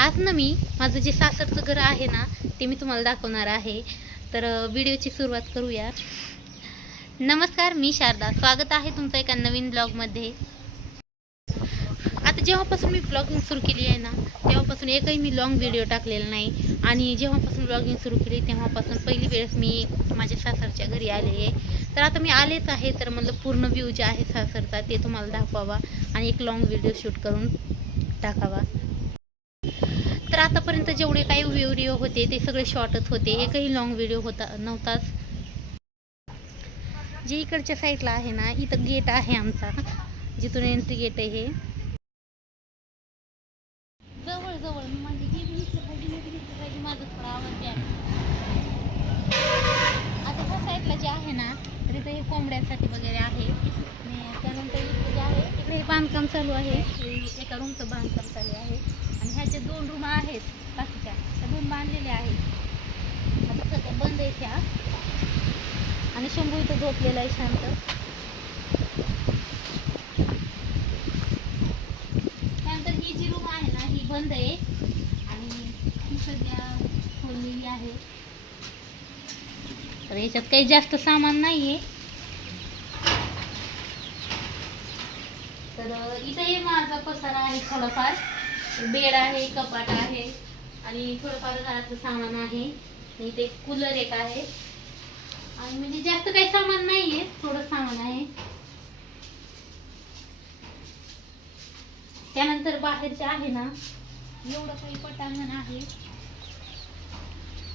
आज ना मी माझं जे सासरचं घर आहे ना ते मी तुम्हाला दाखवणार आहे. तर व्हिडिओची सुरुवात करूया. नमस्कार, मी शारदा. स्वागत आहे तुमचं एका नवीन ब्लॉगमध्ये. आता जेव्हापासून मी ब्लॉगिंग सुरू केली आहे ना तेव्हापासून एकही मी लॉंग व्हिडिओ टाकलेला नाही. आणि जेव्हापासून ब्लॉगिंग सुरू केली तेव्हापासून पहिली वेळेस मी माझ्या सासरच्या घरी आले आहे. तर आता मी आलेच आहे, तर म्हणलं पूर्ण व्ह्यू जे आहे सासरचा ते तुम्हाला दाखवावा आणि एक लॉंग व्हिडिओ शूट करून टाकावा. तर आतापर्यंत जेवढे काही व्हिडिओ होते ते सगळे शॉर्टच होते, एकही लॉंग व्हिडिओ नव्हताच. जे इकडच्या साईडला आहे ना, इथं गेट आहे आमचा, जिथून एंट्री गेट आहे हे जवळ जवळ म्हणजे माझं थोडा आवाज द्या. आता ह्या साईडला जे आहे ना तर इथं हे कोंबड्यांसाठी वगैरे आहे. आणि त्यानंतर इकडे जे आहे इकडे हे बांधकाम चालू आहे, एका रूमचं बांधकाम चालू आहे. आणि ह्या ज्या 2 रूम आहेत बाकीच्या त्या 2 बांधलेल्या आहेत. आता सध्या बंद आहे त्या. आणि शंभू इथं झोपलेला आहे शांत. त्यानंतर ही जी रूम आहे ना ही बंद आहे आणि ही सध्या खोललेली आहे. तर याच्यात काही जास्त सामान नाही आहे. तर इथं हे माझा पसारा आहे, थोडाफार बेड आहे, कपाट आहे आणि थोडंफार घरातलं सामान आहे. इथे कूलर एक आहे आणि म्हणजे जास्त काही सामान नाही आहे, थोडं सामान आहे. त्यानंतर बाहेरचे आहे ना एवढं काही पटांगण आहे.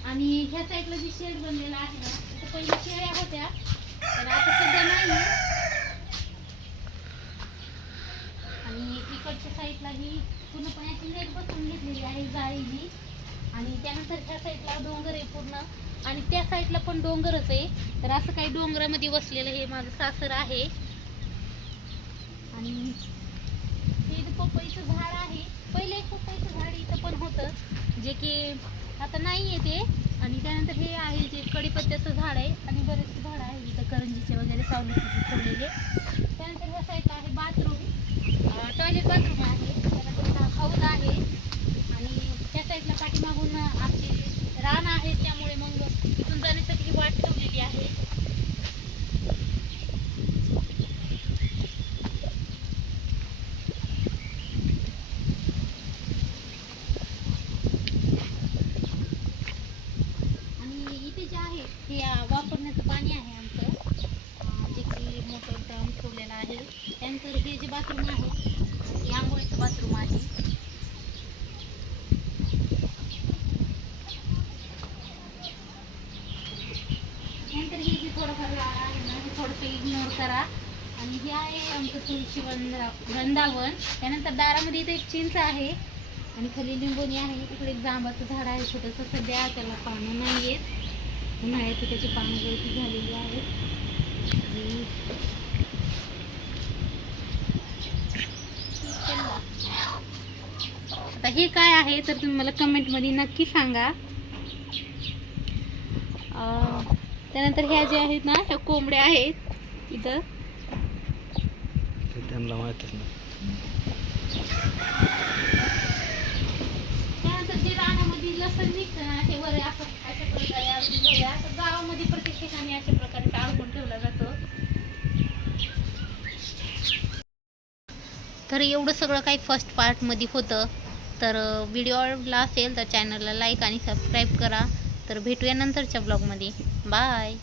आणि ह्या साईडला जी शेड बनलेला आहे ना तिथे पहिले शेळ्या होत्या, तर आता सध्या नाही. आणि इकडच्या साईडला ही पूर्णपणे अशी नेट बसवून घेतलेली आहे जाळीची. आणि त्यानंतर ह्या साईडला डोंगर आहे पूर्ण आणि त्या साईडला पण डोंगरच आहे. तर असं काही डोंगरामध्ये वसलेलं हे माझं सासर आहे. आणि हे पपईचं झाड आहे. पहिले एक पपईचं झाड इथं पण होतं, जे की आता नाही आहे ते. आणि त्यानंतर हे आहे जे कडीपत्त्याचं झाड आहे आणि बरेचसे झाड आहे इथं करंजीचे वगैरे सावलीसाठी ठेवलेले. त्यानंतर ह्या साईडला आहे बाथरूम, टॉयलेट बाथरूम आहे. त्यानंतर हौद आहे आणि त्या साईडला पाठीमागून आमचे रान आहे, त्यामुळे मग इथून जाण्यासाठी ही वाट ठेवलेली आहे. आणि इथे जे आहे हे वापरण्याचं पाणी आहे आमचं, जे की मोटर ड्रम ठेवलेला आहे. त्यानंतर हे जे बाथरूम आहे हे आंघोळीचं बाथरूम आहे. नंतर हे जे थोडंफार आहे ना हे थोडंसं इग्नोर करा. आणि हे आहे आमचं तुळशी वृंदावन. त्यानंतर दारामध्ये इथे एक चिंच आहे आणि खाली लिंबोणी आहे. इकडे एक जांबाचं झाड आहे छोटंसं, सध्या त्याला पानं नाही आहेत, उन्हाळ्याची त्याची पानं गळती झालेली आहेत. आता हे काय आहे तर तुम्ही मला कमेंटमध्ये नक्की सांगा. त्यानंतर ह्या ज्या आहेत ना ह्या कोंबड्या आहेत इथं, त्यांना माहितच नाही. त्यानंतर जे रानामध्ये लसण निघतं ना ते वर अशा प्रकारे असं गावामध्ये प्रत्येक ठिकाणी अशा प्रकारे टाळून ठेवला जातो. तर एवढं सगळं काही फर्स्ट पार्टमध्ये होतं. तर व्हिडिओ आवडला असेल तर चॅनलला लाईक आणि सबस्क्राईब करा. तर भेटूया नंतरच्या ब्लॉगमध्ये. बाय.